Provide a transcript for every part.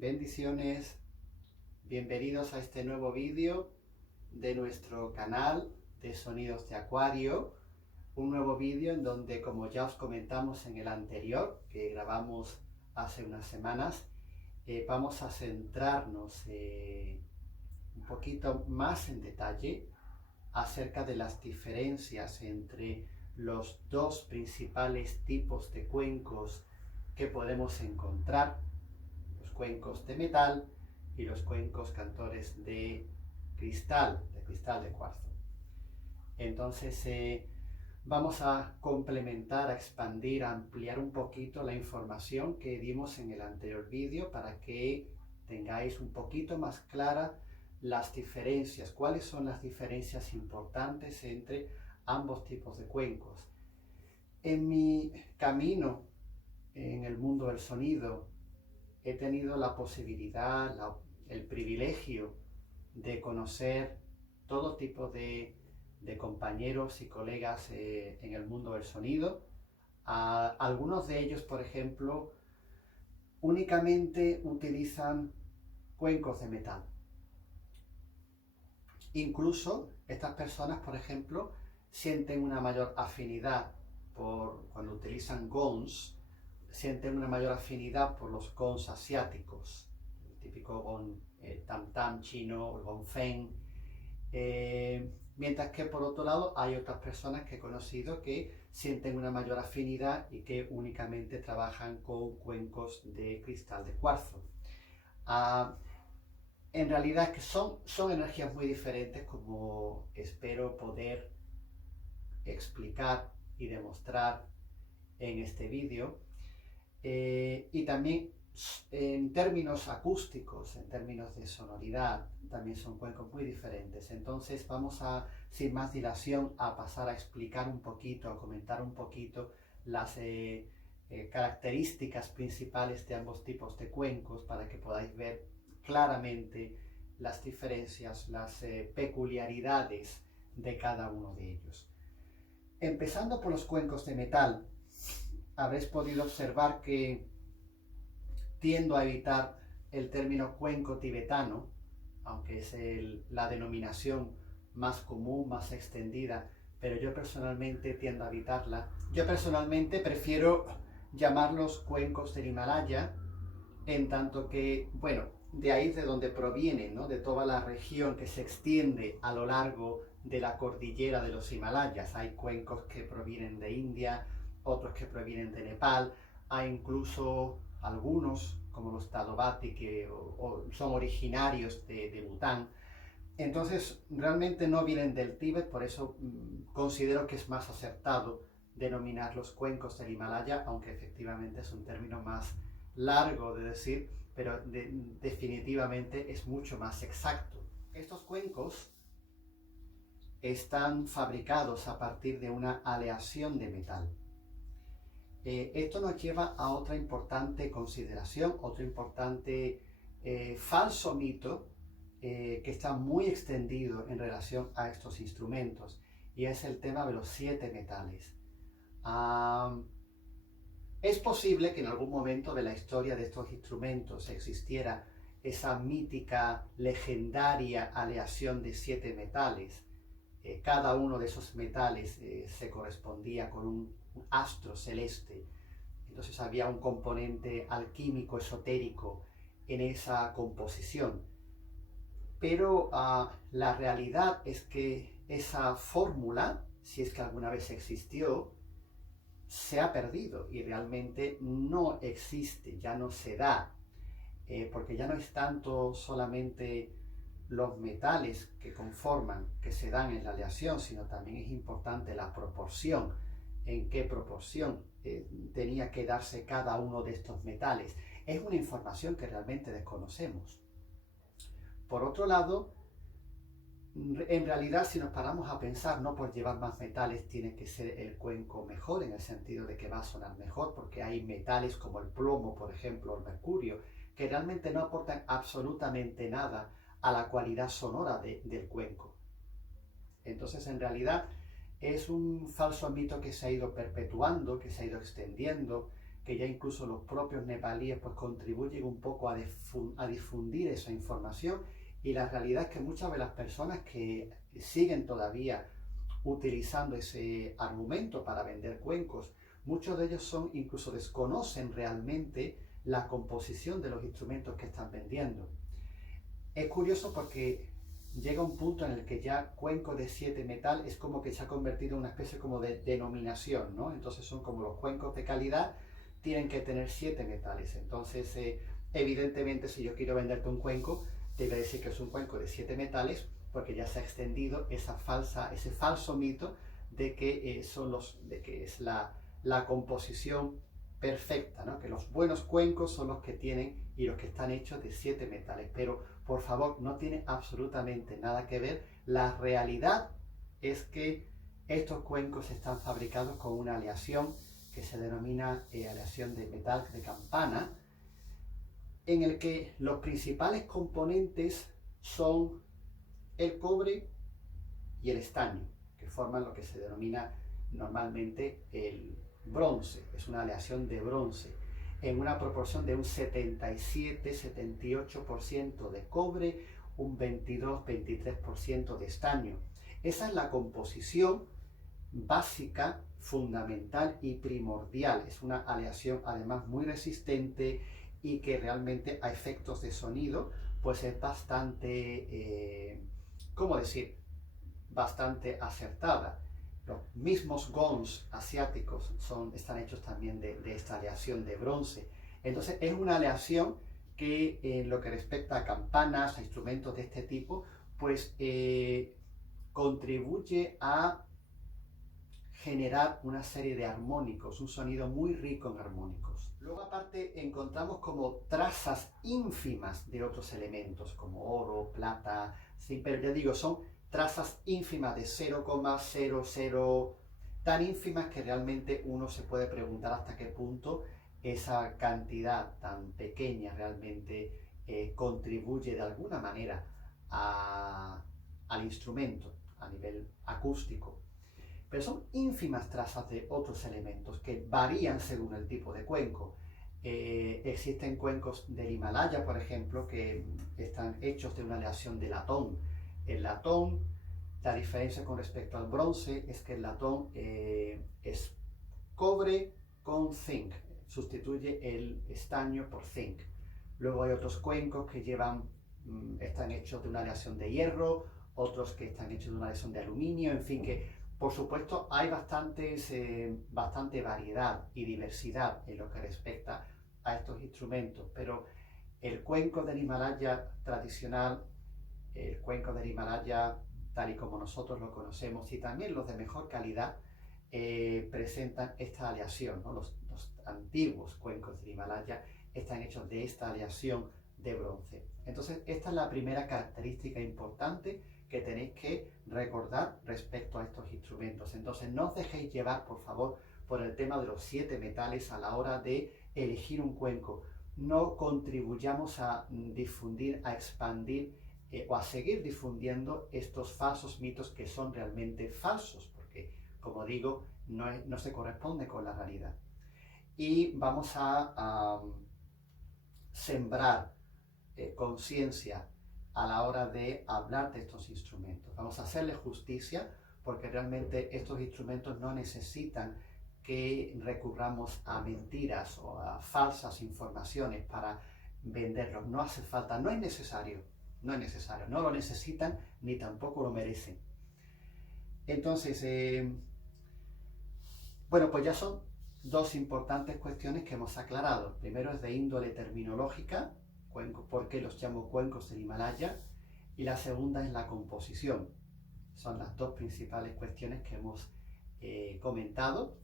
Bendiciones, bienvenidos a este nuevo vídeo de nuestro canal de Sonidos de Acuario. Un nuevo vídeo en donde, como ya os comentamos en el anterior, que grabamos hace unas semanas, vamos a centrarnos un poquito más en detalle acerca de las diferencias entre los dos principales tipos de cuencos que podemos encontrar: los cuencos de metal y los cuencos cantores de cristal de cuarzo. Entonces vamos a complementar, a expandir, a ampliar un poquito la información que dimos en el anterior vídeo para que tengáis un poquito más clara las diferencias, cuáles son las diferencias importantes entre ambos tipos de cuencos. En mi camino en el mundo del sonido he tenido la posibilidad, el privilegio de conocer todo tipo de compañeros y colegas en el mundo del sonido. Algunos de ellos, por ejemplo, únicamente utilizan cuencos de metal. Incluso estas personas, por ejemplo, sienten una mayor afinidad cuando utilizan gongs, sienten una mayor afinidad por los gongs asiáticos, el típico gong tam tam chino, el gong feng. Mientras que por otro lado hay otras personas que he conocido que sienten una mayor afinidad y que únicamente trabajan con cuencos de cristal de cuarzo. En realidad es que son energías muy diferentes, como espero poder explicar y demostrar en este vídeo. Y también en términos acústicos, en términos de sonoridad, también son cuencos muy diferentes. Entonces vamos a, sin más dilación, a pasar a explicar un poquito, a comentar un poquito las características principales de ambos tipos de cuencos para que podáis ver claramente las diferencias, las peculiaridades de cada uno de ellos. Empezando por los cuencos de metal, habréis podido observar que tiendo a evitar el término cuenco tibetano, aunque es la denominación más común, más extendida, pero yo personalmente tiendo a evitarla. Yo personalmente prefiero llamarlos cuencos del Himalaya, en tanto que, bueno, de ahí de donde provienen, ¿no? De toda la región que se extiende a lo largo de la cordillera de los Himalayas. Hay cuencos que provienen de India, otros que provienen de Nepal, hay incluso algunos, como los Talobati, que son originarios de Bután. Entonces, realmente no vienen del Tíbet, por eso considero que es más acertado denominar los cuencos del Himalaya, aunque efectivamente es un término más largo de decir, pero definitivamente es mucho más exacto. Estos cuencos están fabricados a partir de una aleación de metal. Esto nos lleva a otra importante consideración, otro importante falso mito que está muy extendido en relación a estos instrumentos, y es el tema de los 7 metales. Es posible que en algún momento de la historia de estos instrumentos existiera esa mítica, legendaria aleación de 7 metales. Cada uno de esos metales se correspondía con un astro celeste. Entonces había un componente alquímico, esotérico en esa composición. Pero la realidad es que esa fórmula, si es que alguna vez existió, se ha perdido y realmente no existe, ya no se da, porque ya no es tanto solamente los metales que conforman, que se dan en la aleación, sino también es importante la proporción, en qué proporción tenía que darse cada uno de estos metales. Es una información que realmente desconocemos. Por otro lado, en realidad, si nos paramos a pensar, no por llevar más metales tiene que ser el cuenco mejor, en el sentido de que va a sonar mejor, porque hay metales como el plomo, por ejemplo, o el mercurio, que realmente no aportan absolutamente nada a la cualidad sonora del cuenco. Entonces, en realidad, es un falso mito que se ha ido perpetuando, que se ha ido extendiendo, que ya incluso los propios nepalíes pues contribuyen un poco a difundir esa información, y la realidad es que muchas de las personas que siguen todavía utilizando ese argumento para vender cuencos, muchos de ellos incluso desconocen realmente la composición de los instrumentos que están vendiendo. Es curioso porque llega un punto en el que ya cuenco de 7 metal es como que se ha convertido en una especie como de denominación, ¿no? Entonces son como los cuencos de calidad, tienen que tener 7 metales. Entonces, evidentemente, si yo quiero venderte un cuenco, te voy a decir que es un cuenco de 7 metales, porque ya se ha extendido ese falso mito de que, de que es la composición perfecta, ¿no? Que los buenos cuencos son los que tienen y los que están hechos de 7 metales. Pero, por favor, no tiene absolutamente nada que ver. La realidad es que estos cuencos están fabricados con una aleación que se denomina aleación de metal de campana, en el que los principales componentes son el cobre y el estaño, que forman lo que se denomina normalmente el bronce. Es una aleación de bronce en una proporción de un 77-78% de cobre, un 22-23% de estaño. Esa es la composición básica, fundamental y primordial. Es una aleación además muy resistente y que realmente a efectos de sonido pues es bastante, ¿cómo decir?, bastante acertada. Los mismos gongs asiáticos están hechos también de esta aleación de bronce. Entonces es una aleación que en lo que respecta a campanas, a instrumentos de este tipo, pues contribuye a generar una serie de armónicos, un sonido muy rico en armónicos. Luego aparte encontramos como trazas ínfimas de otros elementos como oro, plata, zinc, pero ya digo, son trazas ínfimas de 0,00, tan ínfimas que realmente uno se puede preguntar hasta qué punto esa cantidad tan pequeña realmente contribuye de alguna manera al instrumento a nivel acústico. Pero son ínfimas trazas de otros elementos que varían según el tipo de cuenco. Existen cuencos del Himalaya, por ejemplo, que están hechos de una aleación de latón. El latón, la diferencia con respecto al bronce es que el latón es cobre con zinc, sustituye el estaño por zinc. Luego hay otros cuencos que están hechos de una aleación de hierro, otros que están hechos de una aleación de aluminio, en fin, que por supuesto hay bastante variedad y diversidad en lo que respecta a estos instrumentos, pero el cuenco del Himalaya tradicional, el cuenco del Himalaya tal y como nosotros lo conocemos, y también los de mejor calidad, presentan esta aleación, ¿no? Los antiguos cuencos del Himalaya están hechos de esta aleación de bronce. Entonces, esta es la primera característica importante que tenéis que recordar respecto a estos instrumentos. Entonces, no os dejéis llevar, por favor, por el tema de los 7 metales a la hora de elegir un cuenco. No contribuyamos a difundir, a expandir o a seguir difundiendo estos falsos mitos que son realmente falsos, porque, como digo, no se corresponde con la realidad. Y vamos a sembrar conciencia a la hora de hablar de estos instrumentos. Vamos a hacerle justicia, porque realmente estos instrumentos no necesitan que recurramos a mentiras o a falsas informaciones para venderlos. No hace falta, no es necesario, no lo necesitan ni tampoco lo merecen. Entonces, bueno, pues ya son dos importantes cuestiones que hemos aclarado. Primero es de índole terminológica, por qué los llamo cuencos del Himalaya, y la segunda es la composición. Son las dos principales cuestiones que hemos comentado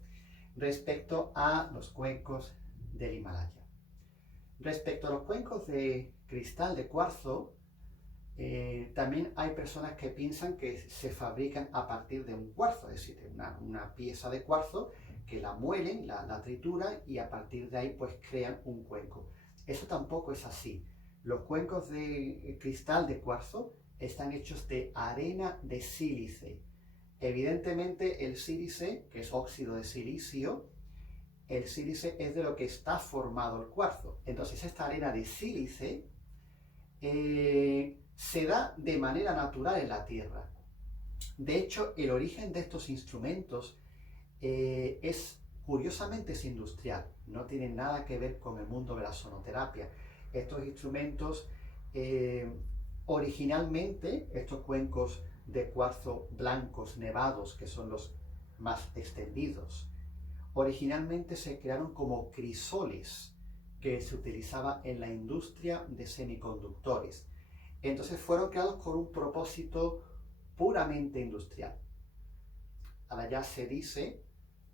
respecto a los cuencos del Himalaya. Respecto a los cuencos de cristal de cuarzo, también hay personas que piensan que se fabrican a partir de un cuarzo, es decir, una pieza de cuarzo que la muelen, la trituran, y a partir de ahí pues crean un cuenco. Eso tampoco es así. Los cuencos de cristal de cuarzo están hechos de arena de sílice. Evidentemente el sílice, que es óxido de silicio, el sílice es de lo que está formado el cuarzo. Entonces esta arena de sílice se da de manera natural en la Tierra. De hecho, el origen de estos instrumentos curiosamente es industrial, no tiene nada que ver con el mundo de la sonoterapia. Estos instrumentos, originalmente, estos cuencos de cuarzo blancos nevados, que son los más extendidos, originalmente se crearon como crisoles que se utilizaba en la industria de semiconductores. Entonces fueron creados con un propósito puramente industrial. Ahora ya se dice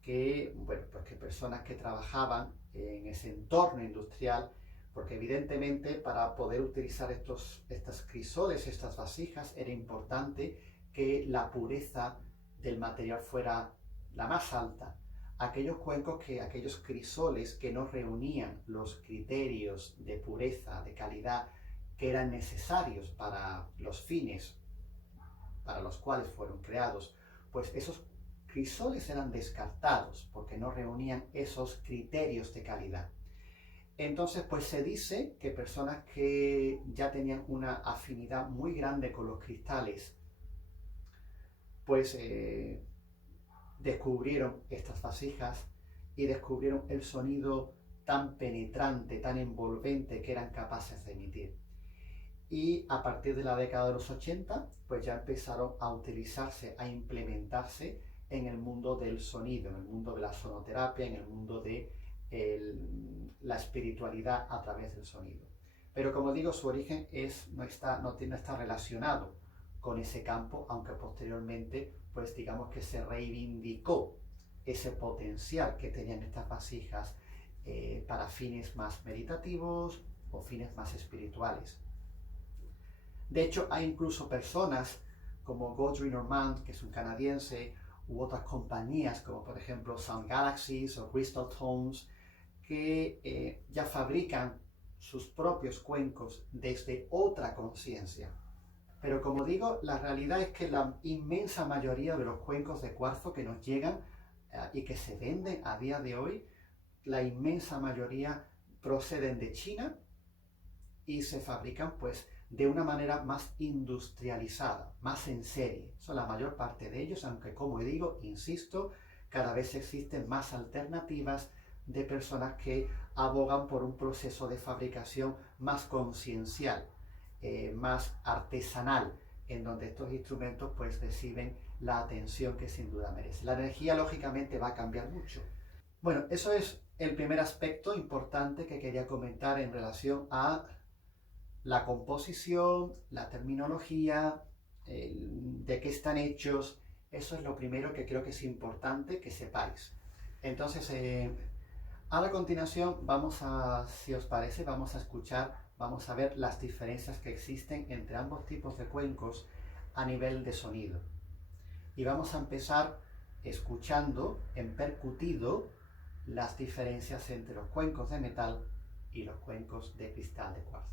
que, bueno, pues que personas que trabajaban en ese entorno industrial, porque evidentemente para poder utilizar estas crisoles, estas vasijas, era importante que la pureza del material fuera la más alta. Aquellos cuencos, aquellos crisoles que no reunían los criterios de pureza, de calidad, que eran necesarios para los fines para los cuales fueron creados, pues esos crisoles eran descartados porque no reunían esos criterios de calidad. Entonces, pues se dice que personas que ya tenían una afinidad muy grande con los cristales, pues descubrieron estas vasijas y descubrieron el sonido tan penetrante, tan envolvente que eran capaces de emitir. Y a partir de la década de los 80, pues ya empezaron a utilizarse, a implementarse en el mundo del sonido, en el mundo de la sonoterapia, en el mundo de la espiritualidad a través del sonido. Pero como digo, su origen no está relacionado con ese campo, aunque posteriormente, pues digamos que se reivindicó ese potencial que tenían estas vasijas para fines más meditativos o fines más espirituales. De hecho, hay incluso personas como Gaudry Normand, que es un canadiense, u otras compañías como por ejemplo Sound Galaxies o Crystal Tones, que ya fabrican sus propios cuencos desde otra conciencia. Pero como digo, la realidad es que la inmensa mayoría de los cuencos de cuarzo que nos llegan y que se venden a día de hoy, la inmensa mayoría proceden de China y se fabrican pues de una manera más industrializada, más en serie. Son la mayor parte de ellos, aunque como digo, insisto, cada vez existen más alternativas de personas que abogan por un proceso de fabricación más conciencial, más artesanal, en donde estos instrumentos pues reciben la atención que sin duda merecen. La energía lógicamente va a cambiar mucho. Bueno, eso es el primer aspecto importante que quería comentar en relación a la composición, la terminología, de qué están hechos. Eso es lo primero que creo que es importante que sepáis. Entonces, ahora a continuación si os parece, vamos a ver las diferencias que existen entre ambos tipos de cuencos a nivel de sonido. Y vamos a empezar escuchando en percutido las diferencias entre los cuencos de metal y los cuencos de cristal de cuarzo.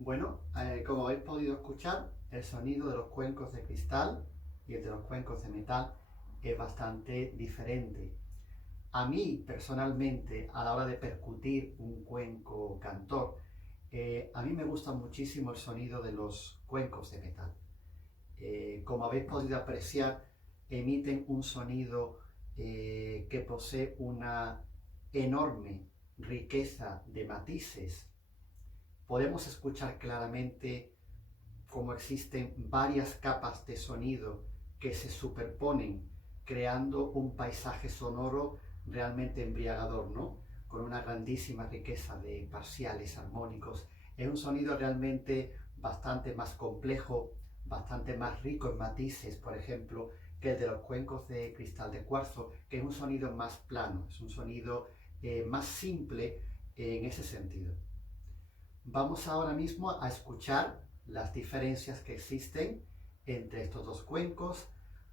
Bueno, como habéis podido escuchar, el sonido de los cuencos de cristal y el de los cuencos de metal es bastante diferente. A mí, personalmente, a la hora de percutir un cuenco cantor, a mí me gusta muchísimo el sonido de los cuencos de metal. Como habéis podido apreciar, emiten un sonido que posee una enorme riqueza de matices. Podemos escuchar claramente cómo existen varias capas de sonido que se superponen, creando un paisaje sonoro realmente embriagador, ¿no? Con una grandísima riqueza de parciales armónicos. Es un sonido realmente bastante más complejo, bastante más rico en matices, por ejemplo, que el de los cuencos de cristal de cuarzo, que es un sonido más plano, es un sonido más simple en ese sentido. Vamos ahora mismo a escuchar las diferencias que existen entre estos dos cuencos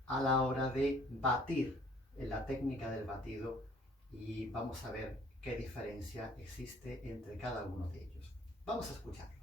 a la hora de batir, en la técnica del batido, y vamos a ver qué diferencia existe entre cada uno de ellos. Vamos a escucharlos.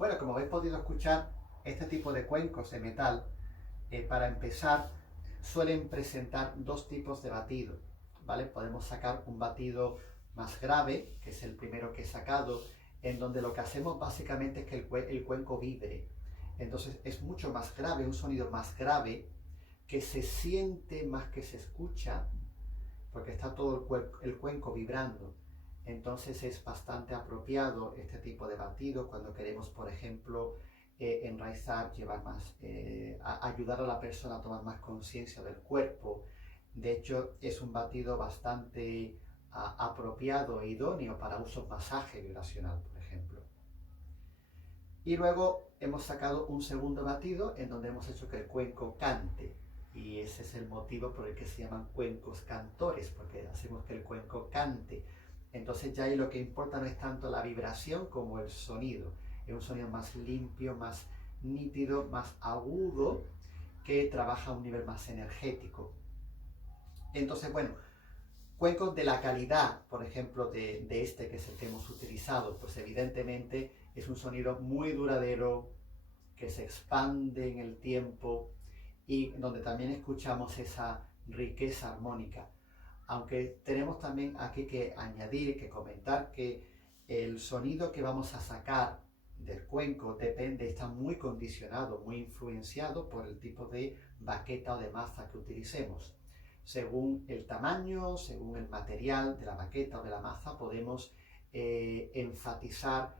Bueno, como habéis podido escuchar, este tipo de cuencos de metal, para empezar, suelen presentar dos tipos de batido, ¿vale? Podemos sacar un batido más grave, que es el primero que he sacado, en donde lo que hacemos básicamente es que el cuenco vibre. Entonces es mucho más grave, un sonido más grave, que se siente más que se escucha, porque está todo el cuenco vibrando. Entonces es bastante apropiado este tipo de batido cuando queremos, por ejemplo, enraizar, llevar más, ayudar a la persona a tomar más conciencia del cuerpo. De hecho, es un batido bastante apropiado e idóneo para uso masaje vibracional, por ejemplo. Y luego hemos sacado un segundo batido en donde hemos hecho que el cuenco cante. Y ese es el motivo por el que se llaman cuencos cantores, porque hacemos que el cuenco cante. Entonces ya ahí lo que importa no es tanto la vibración como el sonido. Es un sonido más limpio, más nítido, más agudo, que trabaja a un nivel más energético. Entonces, bueno, cuencos de la calidad, por ejemplo, de este que es el que hemos utilizado, pues evidentemente es un sonido muy duradero, que se expande en el tiempo y donde también escuchamos esa riqueza armónica. Aunque tenemos también aquí que añadir, que comentar que el sonido que vamos a sacar del cuenco está muy condicionado, muy influenciado por el tipo de baqueta o de maza que utilicemos. Según el tamaño, según el material de la baqueta o de la maza, podemos enfatizar,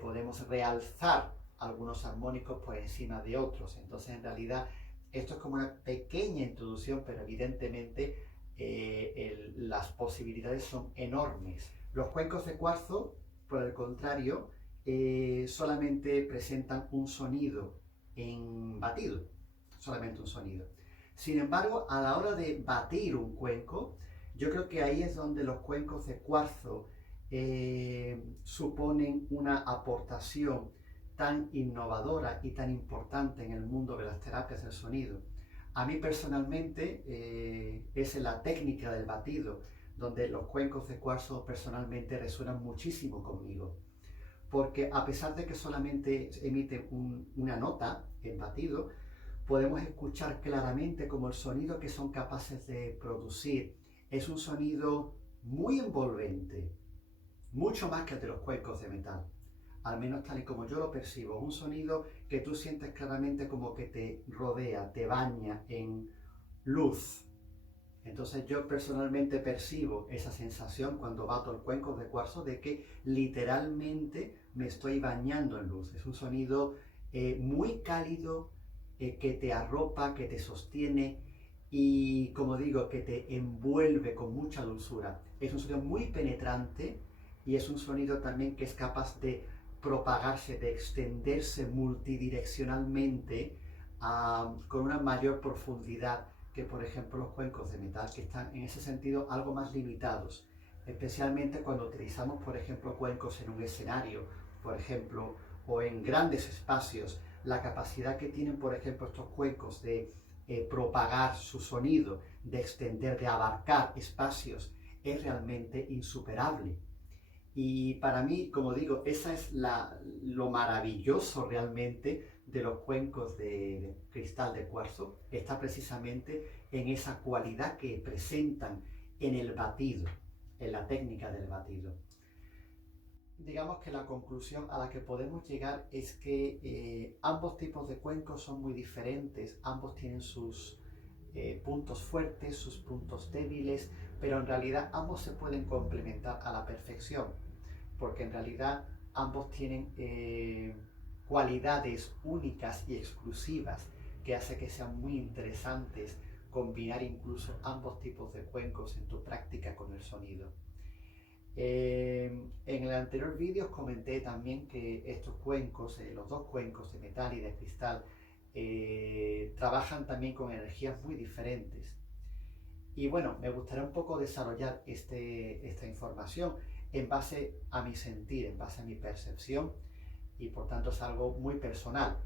podemos realzar algunos armónicos por encima de otros. Entonces, en realidad, esto es como una pequeña introducción, pero evidentemente las posibilidades son enormes. Los cuencos de cuarzo, por el contrario, solamente presentan un sonido en batido, solamente un sonido. Sin embargo, a la hora de batir un cuenco, yo creo que ahí es donde los cuencos de cuarzo suponen una aportación tan innovadora y tan importante en el mundo de las terapias del sonido. A mí personalmente es la técnica del batido, donde los cuencos de cuarzo personalmente resuenan muchísimo conmigo. Porque a pesar de que solamente emiten una nota en batido, podemos escuchar claramente como el sonido que son capaces de producir es un sonido muy envolvente, mucho más que el de los cuencos de metal. Al menos tal y como yo lo percibo, un sonido que tú sientes claramente como que te rodea, te baña en luz. Entonces yo personalmente percibo esa sensación cuando bato el cuenco de cuarzo de que literalmente me estoy bañando en luz. Es un sonido muy cálido, que te arropa, que te sostiene y, como digo, que te envuelve con mucha dulzura. Es un sonido muy penetrante y es un sonido también que es capaz de propagarse, de extenderse multidireccionalmente con una mayor profundidad que, por ejemplo, los cuencos de metal, que están en ese sentido algo más limitados, especialmente cuando utilizamos, por ejemplo, cuencos en un escenario, por ejemplo, o en grandes espacios. La capacidad que tienen, por ejemplo, estos cuencos de propagar su sonido, de extender, de abarcar espacios, es realmente insuperable. Y para mí, como digo, esa es lo maravilloso realmente de los cuencos de cristal de cuarzo. Está precisamente en esa cualidad que presentan en el batido, en la técnica del batido. Digamos que la conclusión a la que podemos llegar es que ambos tipos de cuencos son muy diferentes, ambos tienen sus puntos fuertes, sus puntos débiles, pero en realidad ambos se pueden complementar a la perfección, porque en realidad ambos tienen cualidades únicas y exclusivas que hace que sean muy interesantes combinar incluso ambos tipos de cuencos en tu práctica con el sonido. En el anterior vídeo os comenté también que estos cuencos, los dos cuencos de metal y de cristal, trabajan también con energías muy diferentes. Y bueno, me gustaría un poco desarrollar esta información en base a mi sentir, en base a mi percepción, y por tanto es algo muy personal.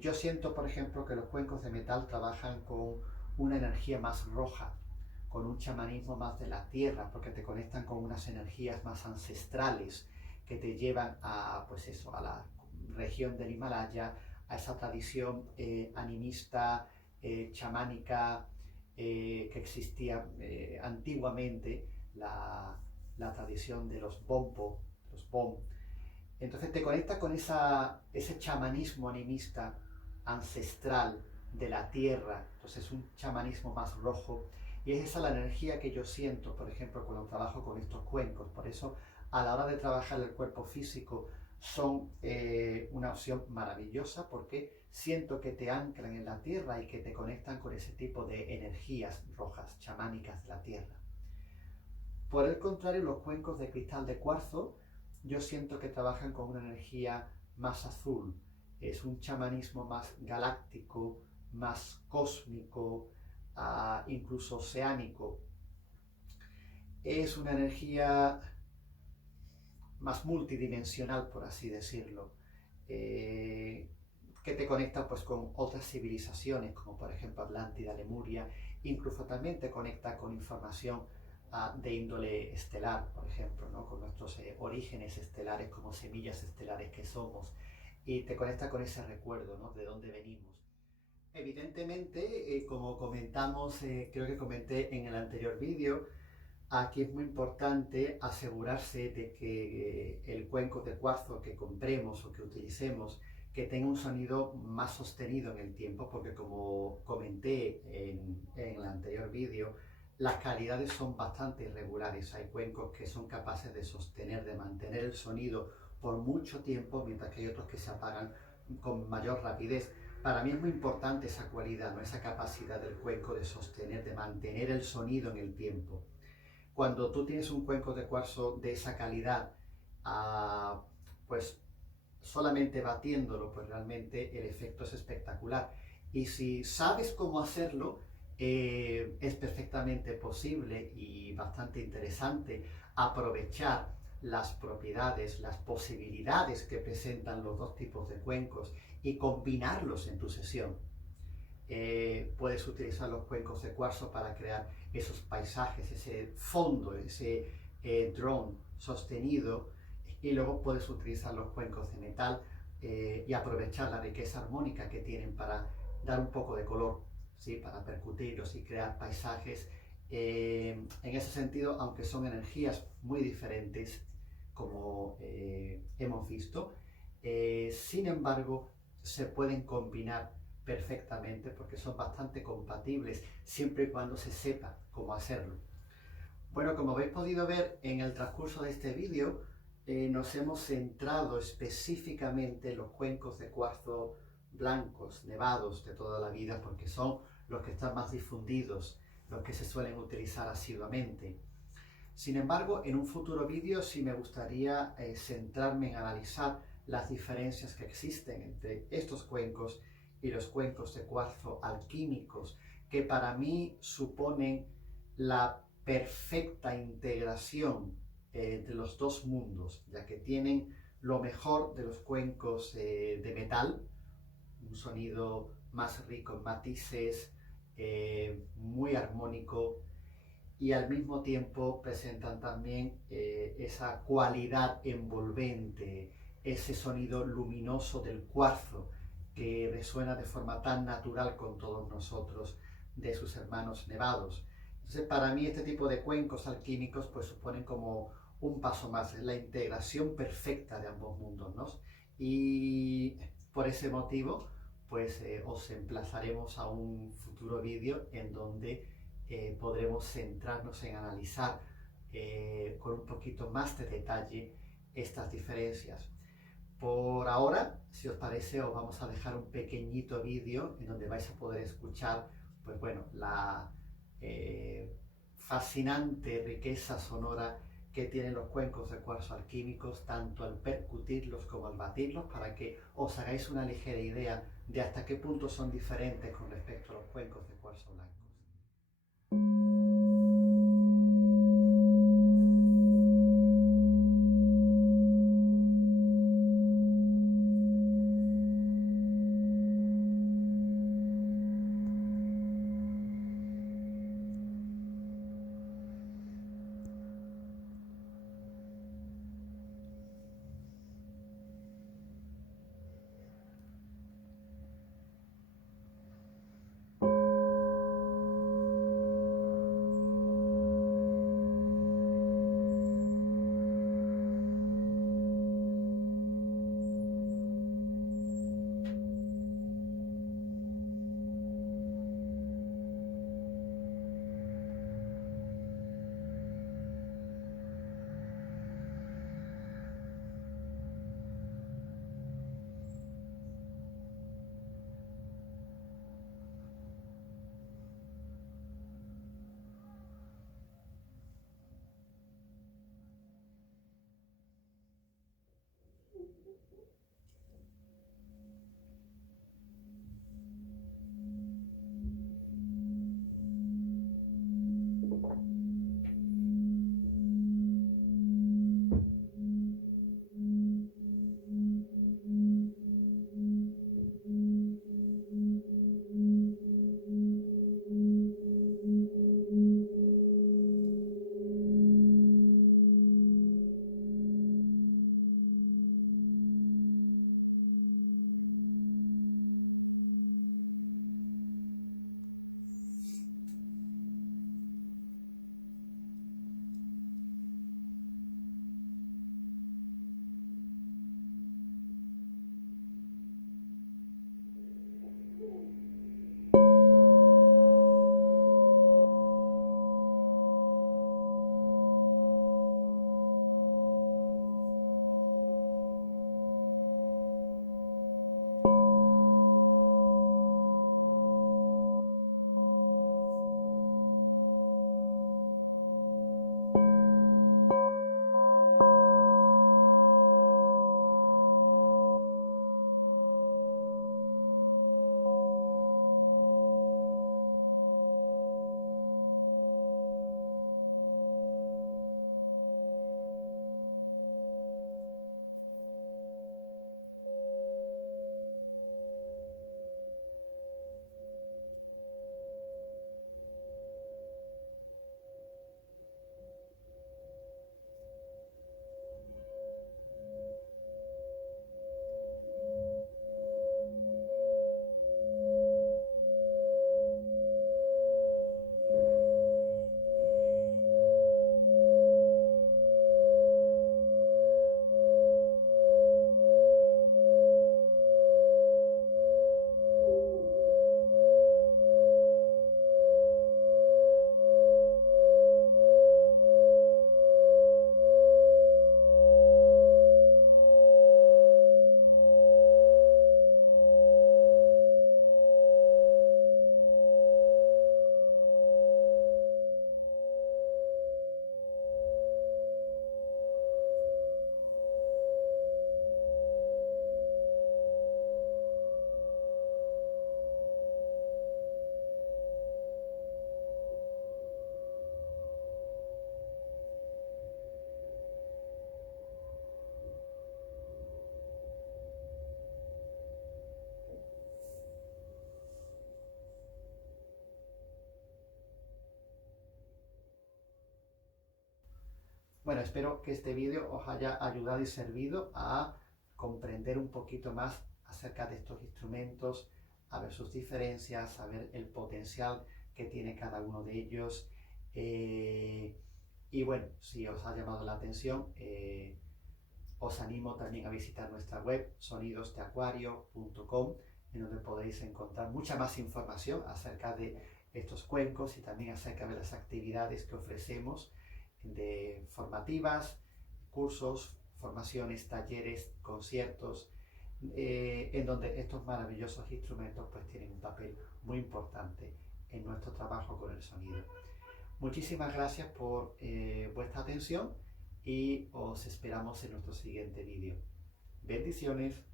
Yo siento, por ejemplo, que los cuencos de metal trabajan con una energía más roja, con un chamanismo más de la tierra, porque te conectan con unas energías más ancestrales que te llevan a, pues eso, a región del Himalaya, a esa tradición animista, chamánica, que existía antiguamente, la tradición de los Bompo, los Bom. Entonces te conecta con ese chamanismo animista ancestral de la tierra. Entonces es un chamanismo más rojo. Y es esa la energía que yo siento, por ejemplo, cuando trabajo con estos cuencos. Por eso, a la hora de trabajar el cuerpo físico, son una opción maravillosa, porque siento que te anclan en la tierra y que te conectan con ese tipo de energías rojas, chamánicas de la tierra. Por el contrario, los cuencos de cristal de cuarzo, yo siento que trabajan con una energía más azul. Es un chamanismo más galáctico, más cósmico, incluso oceánico. Es una energía más multidimensional, por así decirlo, que te conecta pues con otras civilizaciones, como por ejemplo Atlántida, Lemuria. Incluso también te conecta con información de índole estelar, por ejemplo, ¿no? Con nuestros orígenes estelares, como semillas estelares que somos, y te conecta con ese recuerdo, ¿no? De dónde venimos. Evidentemente, como comentamos, creo que comenté en el anterior vídeo, aquí es muy importante asegurarse de que el cuenco de cuarzo que compremos o que utilicemos, que tenga un sonido más sostenido en el tiempo, porque como comenté en el anterior vídeo, las calidades son bastante irregulares. Hay cuencos que son capaces de sostener, de mantener el sonido por mucho tiempo, mientras que hay otros que se apagan con mayor rapidez. Para mí es muy importante esa cualidad, ¿no? Esa capacidad del cuenco de sostener, de mantener el sonido en el tiempo. Cuando tú tienes un cuenco de cuarzo de esa calidad, pues solamente batiéndolo, pues realmente el efecto es espectacular. Y si sabes cómo hacerlo, es perfectamente posible y bastante interesante aprovechar las propiedades, las posibilidades que presentan los dos tipos de cuencos y combinarlos en tu sesión. Puedes utilizar los cuencos de cuarzo para crear esos paisajes, ese fondo, ese drone sostenido, y luego puedes utilizar los cuencos de metal y aprovechar la riqueza armónica que tienen para dar un poco de color, ¿sí? Para percutirlos y crear paisajes. En ese sentido, aunque son energías muy diferentes, como hemos visto, sin embargo, se pueden combinar perfectamente porque son bastante compatibles siempre y cuando se sepa cómo hacerlo. Bueno, como habéis podido ver en el transcurso de este vídeo, nos hemos centrado específicamente en los cuencos de cuarzo blancos, nevados de toda la vida, porque son los que están más difundidos, los que se suelen utilizar asiduamente. Sin embargo, en un futuro vídeo sí me gustaría centrarme en analizar las diferencias que existen entre estos cuencos y los cuencos de cuarzo alquímicos, que para mí suponen la perfecta integración de los dos mundos, ya que tienen lo mejor de los cuencos de metal, un sonido más rico en matices, muy armónico, y al mismo tiempo presentan también esa cualidad envolvente, ese sonido luminoso del cuarzo que resuena de forma tan natural con todos nosotros, de sus hermanos nevados. Entonces, para mí este tipo de cuencos alquímicos pues suponen como un paso más, es la integración perfecta de ambos mundos, ¿no? Y por ese motivo pues os emplazaremos a un futuro vídeo en donde podremos centrarnos en analizar con un poquito más de detalle estas diferencias. Por ahora, si os parece, os vamos a dejar un pequeñito vídeo en donde vais a poder escuchar, pues bueno, la fascinante riqueza sonora que tienen los cuencos de cuarzo alquímicos, tanto al percutirlos como al batirlos, para que os hagáis una ligera idea de hasta qué punto son diferentes con respecto a los cuencos de cuarzo blancos. Bueno, espero que este vídeo os haya ayudado y servido a comprender un poquito más acerca de estos instrumentos, a ver sus diferencias, a ver el potencial que tiene cada uno de ellos. Y bueno, si os ha llamado la atención, os animo también a visitar nuestra web sonidosdeacuario.com, en donde podéis encontrar mucha más información acerca de estos cuencos y también acerca de las actividades que ofrecemos de formativas, cursos, formaciones, talleres, conciertos, en donde estos maravillosos instrumentos pues tienen un papel muy importante en nuestro trabajo con el sonido. Muchísimas gracias por vuestra atención y os esperamos en nuestro siguiente vídeo. Bendiciones.